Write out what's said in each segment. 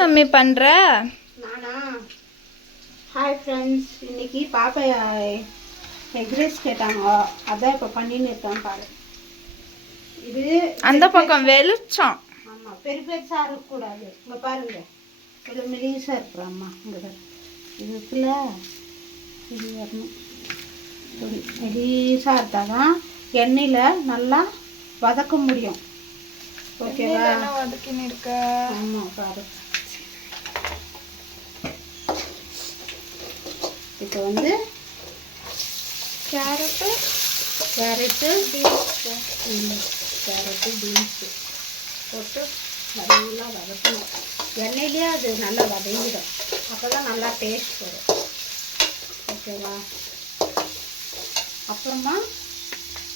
Mummy பண்ற? நானா? Hi friends, இன்னைக்கு பாப்பா எக் ரைஸ் கேட்டாங்க, அதான் இப்போ பண்ணின்னு இருக்கேன் பாரு. இது அந்த பக்கம் வெளிச்சம். ஆமாம், பெருசாக இருக்கக்கூடாது. இங்கே பாருங்க, இது மெலிசாக இருக்கிறாம்மா. இங்கே இதுக்குள்ள இது வரணும், இப்படி மெலிசாக இருந்தால் தான் எண்ணெயில் நல்லா வதக்க முடியும். ஓகேவா? வதக்கின்னு இருக்க. ஆமாம், பாரு. இப்போ வந்து கேரட்டு பீன்ஸு போட்டு நல்லா வதக்கணும். எண்ணெயிலே அது நல்லா வதங்கிடும், அப்போ தான் நல்லா டேஸ்ட் வரும். ஓகேவா? அப்புறமா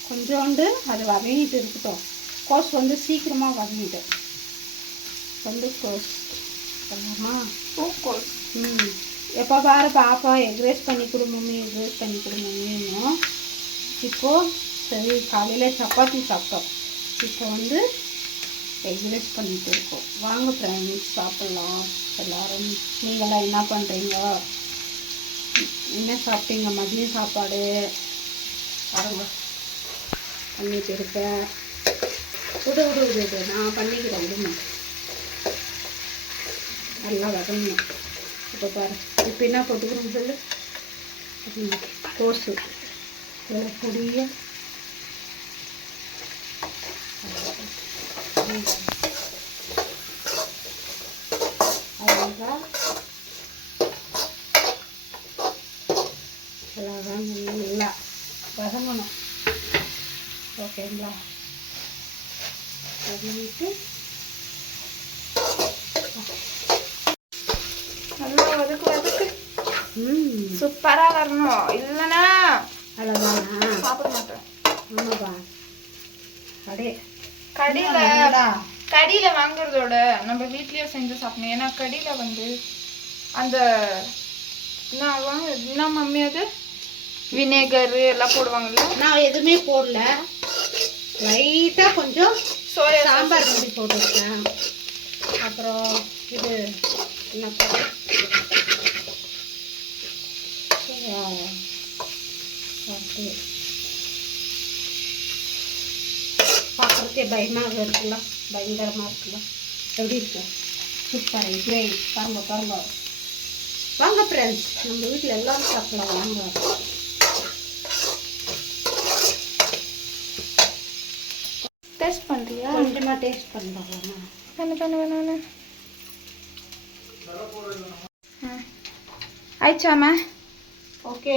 கொஞ்சோண்டு அது வதங்கிட்டு இருக்கட்டும். கோஸ் வந்து சீக்கிரமாக வதங்கிடும். வந்து கோஸ் பண்ணலாமா? கோஸ். எப்போ பாரு பாப்பா எக்ரைஸ் பண்ணி கொடு மம்மி, எக்ரைஸ் பண்ணி கொடு மம்மின்னும். இப்போது சரி, காலையில் சப்பாத்தி சாப்பிட்டோம், இப்போ வந்து எக்ரைஸ் பண்ணிட்டு இருக்கோம். வாங்க ஃப்ரெண்ட்ஸ், சாப்பிட்லாம் எல்லோரும். நீங்களாம் என்ன பண்ணுறீங்க? என்ன சாப்பிட்டீங்க? மதியம் சாப்பாடு பாருங்க பண்ணிட்டு இருக்கேன். விடு நான் பண்ணிக்கிறேன். விடுமா, நல்லா வதங்கணும். இப்போ பாரு, இப்போ என்ன போட்டுக்கிறோம் சொல்லு. கோஸு பொடிய அழகாக நல்லா வதங்கணும். ஓகேங்களா? வதங்கிட்டு நல்லா வதக்கு. சூப்பரா வரணும், இல்லைன்னா அவ்வளோதானா? சாப்பிட மாட்டேன். ஆமாப்பா, அப்படியே கடியில வாங்குறதோட நம்ம வீட்லயே செஞ்சு சாப்பிடணும். ஏன்னா கடியில வந்து அந்த என்ன மம்மி அது வினேகர் எல்லாம் போடுவாங்கல்ல. நான் எதுவுமே போடல, லைட்டாக கொஞ்சம் சோயா சாம்பார் பொடி போட்டுருக்கேன். அப்புறம் இது என்ன பார்க்குறதுக்கே பயமாக இருக்குல்ல, பயங்கரமாக இருக்குல்ல. எப்படி இருக்கு? சூப்பர். இப்படியே பாருங்க. வாங்க ஃப்ரெண்ட்ஸ், நம்ம வீட்டில் எல்லாரும் சாப்பிடலாம். வாங்க. டேஸ்ட் பண்ணுறியா? கொஞ்சமாக டேஸ்ட் பண்ணுறாங்க. பண்ணு. ஆயிடுச்சாமா? ஓகே,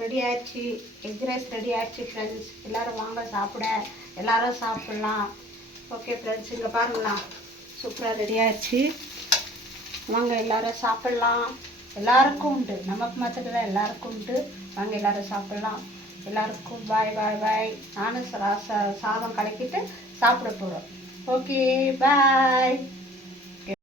ரெடி ஆயிடுச்சு. எக் ரைஸ் ரெடி ஆயிடுச்சு ஃப்ரெண்ட்ஸ். எல்லோரும் வாங்க சாப்பிட, எல்லோரும் சாப்பிட்லாம். ஓகே ஃப்ரெண்ட்ஸ், இங்கே பாருங்களா, சூப்பராக ரெடி ஆயிடுச்சு. வாங்க எல்லோரும் சாப்பிட்லாம். எல்லாருக்கும் உண்டு, நமக்கு மற்றதில் எல்லாருக்கும் உண்டு. வாங்க எல்லோரும் சாப்பிட்லாம். எல்லாருக்கும் பாய். நானும் சாதம் கலக்கிட்டு சாப்பிட போகிறோம். ஓகே, பாய்.